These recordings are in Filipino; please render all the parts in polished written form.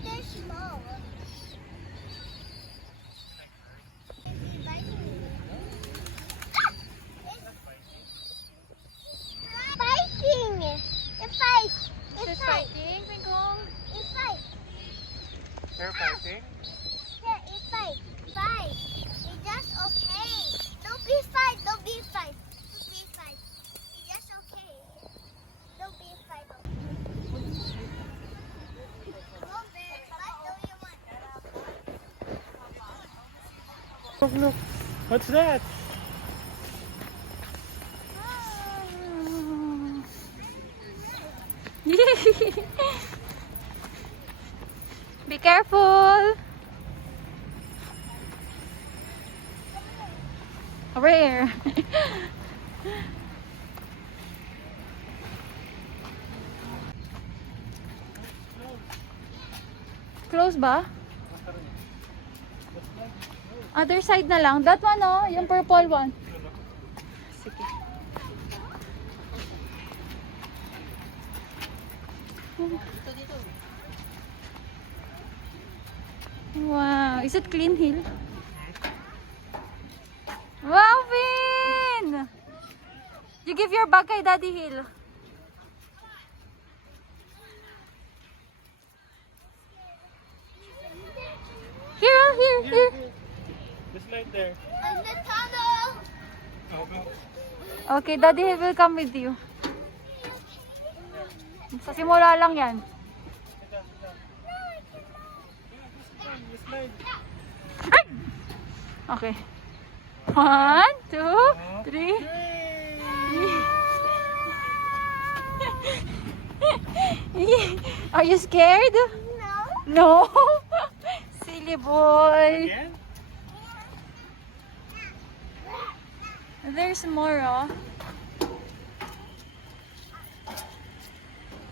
they're small. Fighting! It fights! It fights! Fighting, Pingkong? It fights! They're fighting? Yeah, it fights! Fight! It's just okay! Don't be fight! Don't be fight! Don't be fight! It's just okay! Don't be fight! Go there! What do you want? Look, look. What's that? Be careful! Where? Close ba? Other side na lang. That one, oh. Yung purple one. Sige. Wow. Is it clean hill? Wow, Vin! You give your bag kay Daddy Hill. Here, oh, here. Just right there. In the tunnel! Oh, go. Okay, Daddy Hill will come with you. Sa simula lang yan. Just slide. Okay. 1, 2, 3. Are you scared? No. No. Silly boy. Again? There's more, oh.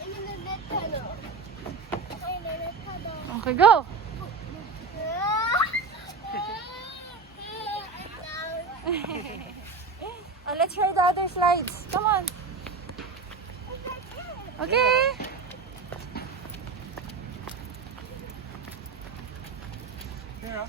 In the tunnel. In the tunnel. Okay, go. Let's try the other slides. Come on. Okay. Here, oh.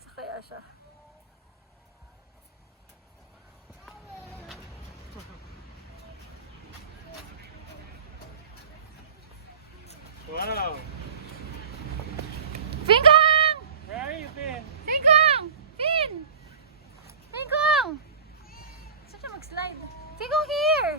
Sakaya siya. Wow. Pingkong! Where are you, Finn? Pingkong! Pin! Pingkong! Saan siya mag-slide? Pingkong, here!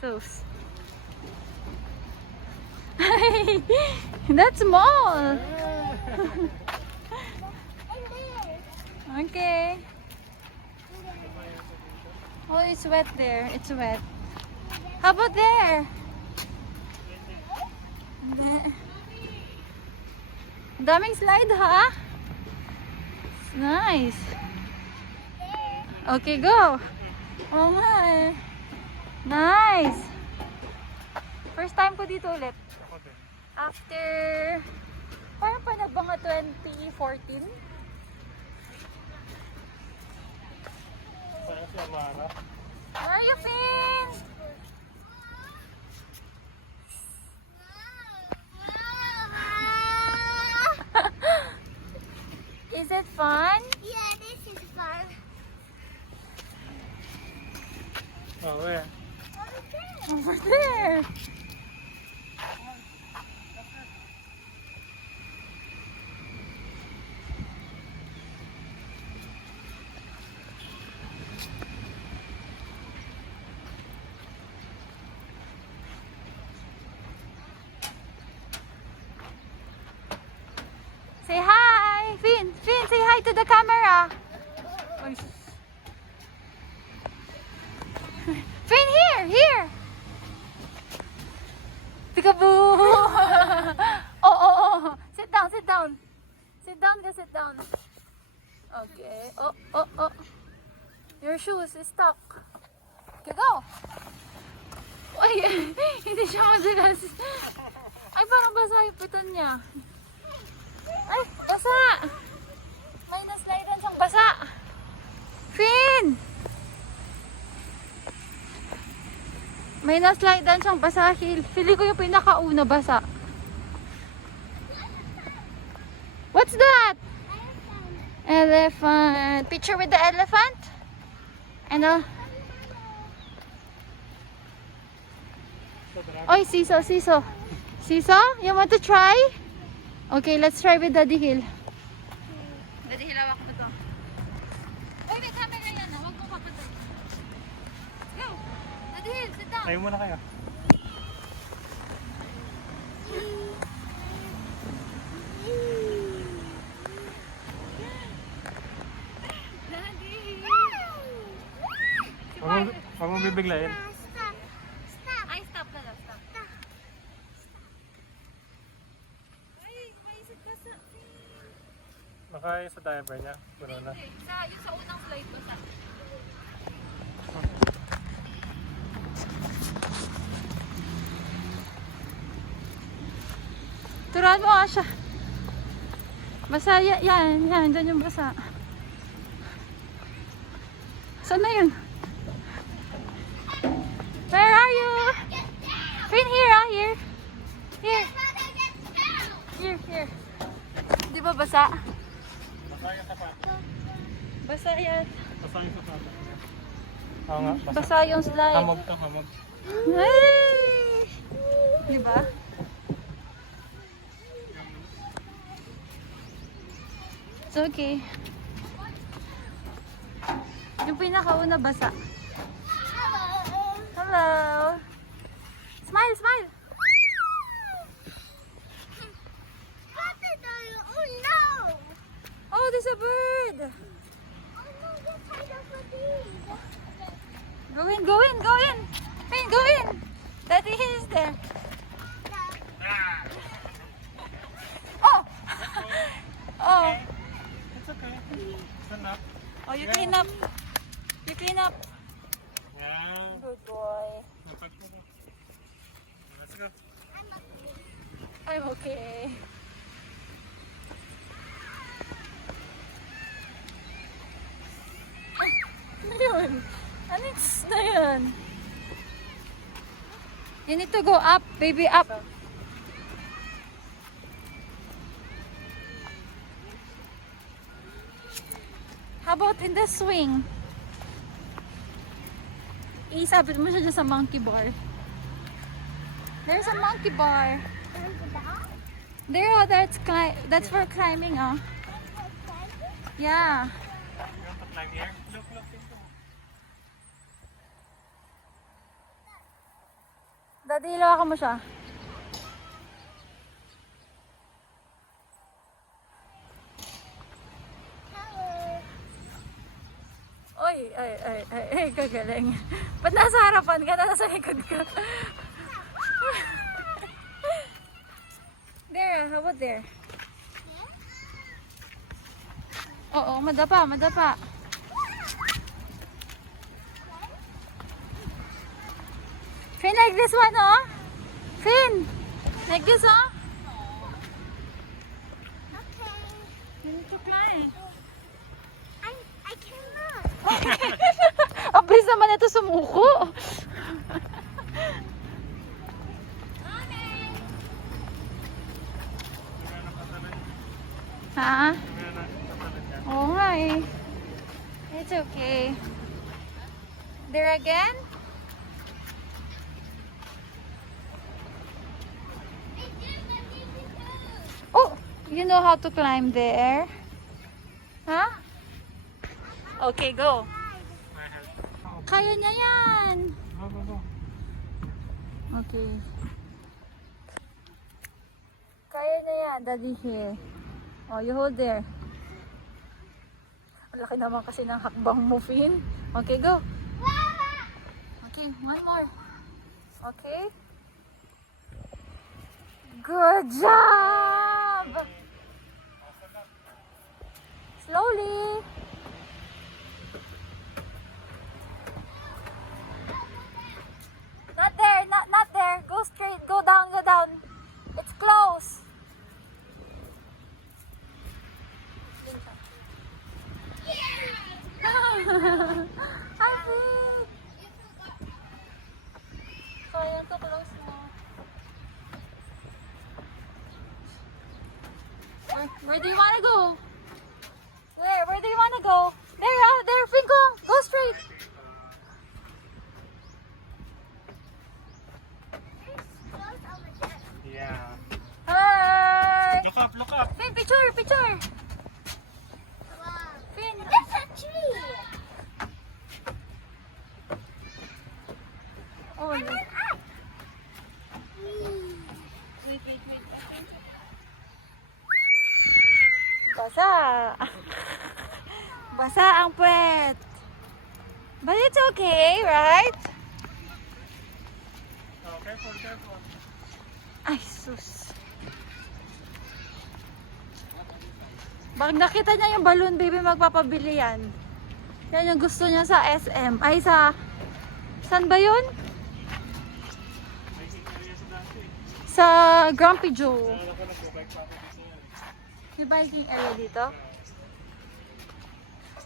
Sus. That's small! Okay. Oh, it's wet there. It's wet. How about there? Daming slide, ha? It's nice. Okay, go. Oh my. Nice. First time ko dito ulit. Ako din. After, parang pa na ba nga 2014? Parang si Amara. Where are you, Finn? Is it fun? Yeah, this is fun. Oh, where? Over there. Say hi, Finn. Finn, say hi to the camera. Oy. Finn, here. Peekaboo. Oh. Sit down. Sit down. Okay. Oh. Your shoes is stuck. Okay, go. Ay, hindi siya madulas. Ay, parang basa yung piton niya. Ay, basa! May naslidean siyang basa. May na-slidean siyang basahil. Feeling ko yung pinakauna basa. What's that? Elephant. Picture with the elephant? And Oy, Siso, Siso. Siso, you want to try? Okay, let's try with Daddy Hill. Daddy Hill, hawak mo to. Oy, may camera yan. Huwag mo papatay. Go! Daddy Hill, sit down. Tayo muna kayo. Daddy Huwag mong bibiglayin. Stop. Stop. Ay, stop na lang, stop. Ay, may isip ka sa... Baka yung sa diaper niya. Puno na. Yung sa unang slide ko sa... Turuan mo nga siya. Basa yan, dyan yung basa. Saan na yun? Where are you? Finn, here, here. Here. Here. Di ba basa? Basa yung sapato. Basa yan. Basa yung sapato. Oo nga, basa. Basa yung slide. Hamog to, hamog. Ay! Di ba? It's okay. Yung pinakauna basa. Hello. Smile, smile. Oh no! Oh, there's a bird. Oh no, that's kind of a bee. Go in, go in, go in. Hey, go in. Daddy is there. Oh. Oh. It's okay. Stand up. Oh, you clean up. You clean up. Wow. Good boy. Let's go. I'm okay. Ano yun? Anits na yun? You need to go up, baby, up. How about in the swing? Isabit mo siya dyan sa monkey bar. There's a monkey bar. There, oh, that's for climbing, oh. Yeah. You want to climb here? Look, look. Daddy, ilawakan mo siya. Oy, ay, kagaling. Ba't nasa harapan ka? Nasa likod ka. There, how about there? Oo, madapa, madapa. Finn, like this one, oh? Finn, like this, oh? Okay. You need to climb. I cannot. Ang bilis naman ito sumuko. Ha? Oo nga eh. It's okay. There again? Oh, you know how to climb there? Huh? Okay, go. Kaya niya yan. Go, go, go. Okay. Kaya niya yan, Daddy here. Oh, you hold there. Ang laki naman kasi ng hakbang mo, Finn. Okay, go. Okay, one more. Okay. Good job! Slowly. Not there, not there. Go straight, go down, go down. It's close. Hi, Finn. Where do you wanna go? Where do you wanna go? There, Finko! Go straight! There's clothes over there. Yeah. Hi! Look up, look up. Fin, picture! Wow. Fin! There's a tree. Oh, And then up. basa! Basa ang puwet! But it's okay, right? Oh, careful, careful. Ay, sus. Pag nakita niya yung balloon baby, magpapabili yan. Yan yung gusto niya sa SM. Ay, saan ba yun? Hiking area sa dati. Sa Grumpy Joe. Naalala ko nag-bike pa ako dito yan. May biking area dito?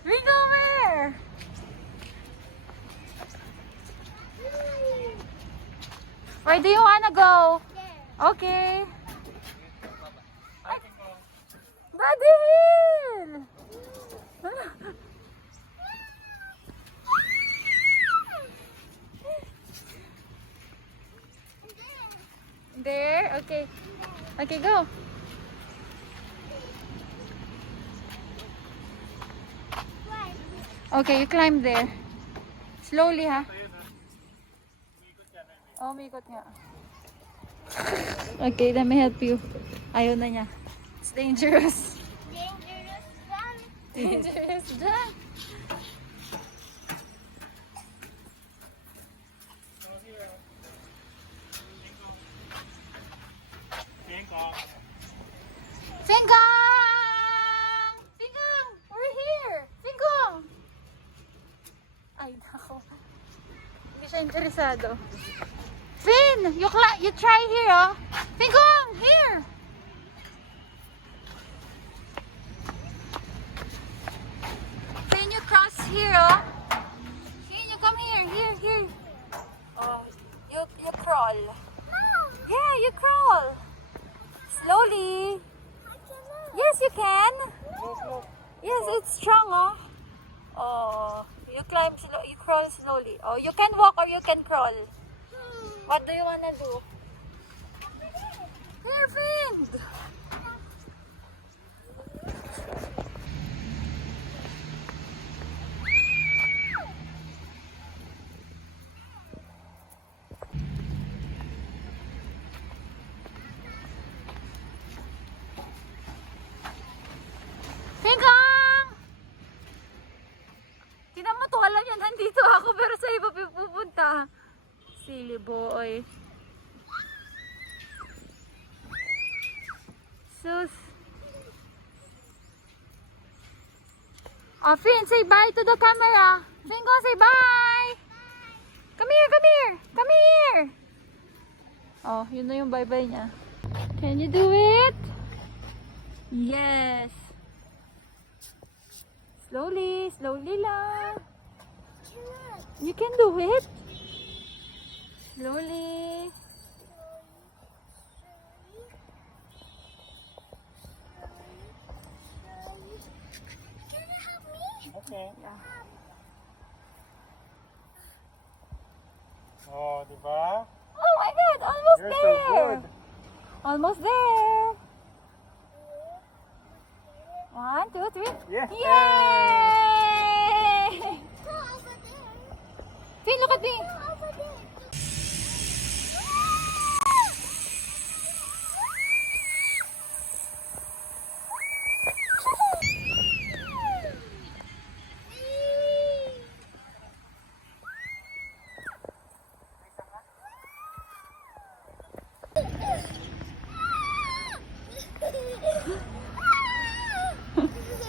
Ringo, where? Where do you wanna go? There. Okay. Hiking ko. Daddy Hill! There? Okay. Okay, go. Why? Okay, you climb there. Slowly, ha? Ayun, ah. Umiikot yan, eh. Oh, umikot nga. Okay, let me help you. Ayaw na niya. It's dangerous. Dangerous jump. Dangerous dyan. So here. Finko. Fingong! Fingong! We're here! Fingong! Ay, nako. Hindi siya interesado. Finn! You try here, oh! Fingong! Here! Finn, you cross here, oh! Finn, you come here! Here! Oh, you crawl. Yeah, you crawl! Slowly! Yes, you can! Yes, it's strong, oh! Oh, you climb slow, you crawl slowly. Oh, you can walk or you can crawl. What do you wanna do? Here, Finn! Fingong! Tinan mo to, alam niya nandito ako pero sa iba pupunta. Silly boy. Sus. Oh, Finn, say bye to the camera. Fingong, say bye. Come here, come here. Come here. Oh, yun na yung bye-bye niya. Can you do it? Yes. Slowly, slowly lang. You can do it. Slowly. Can you help me? Okay. Yeah. Oh, diba? Oh my God, almost You're so there. good. Almost there. 1, 2, 3. Yeah. Yay! Go over there. Finn, look at me. Go over there.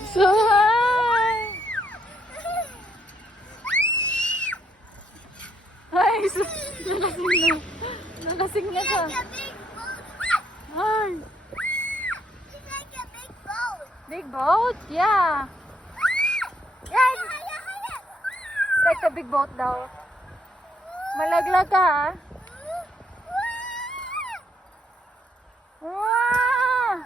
So high. Ay, sus. Nalasing na. Nalasing na ka. Like a big boat. Ay. It's like a big boat. Big boat? Yeah. Yeah, it's Higher, higher. like a big boat daw. Malaglag ka, ha? Wow!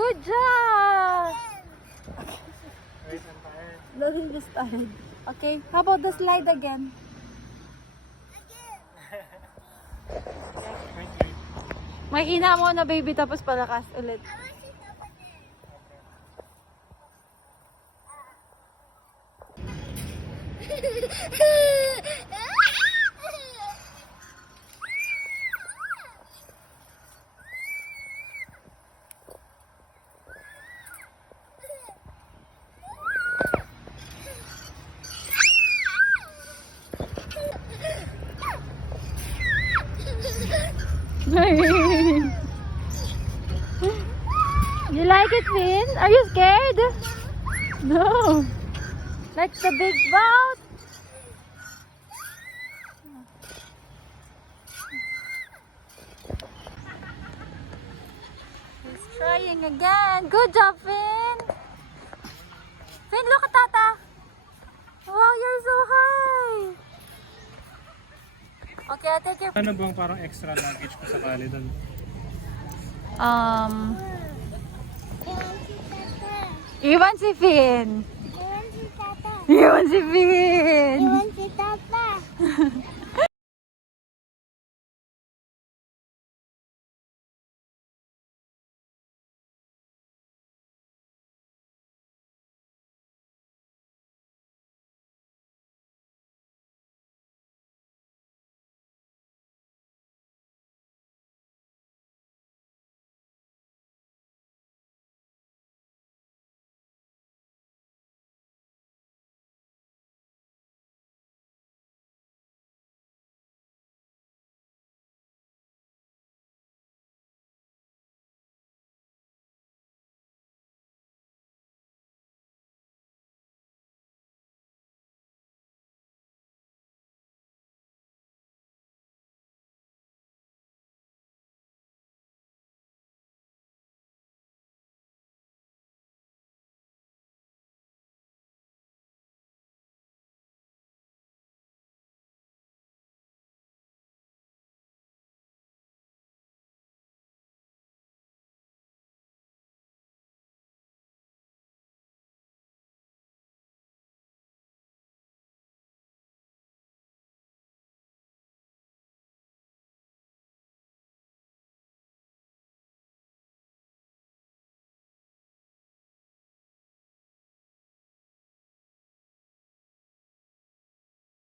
Good job! Wait, I'm tired. Daddy just tired. Okay, how about the slide again? Wait. Mahina mo na baby tapos palakas ulit. You like it, Finn? Are you scared? No. Like the big boat? He's trying again. Good job, Finn. Finn, look at Tata. Wow, you're so high. Okay, I'll take your... Ano bang parang extra luggage ko sakali doon? Iwan si Finn. Iwan si Tata. Iwan si Finn.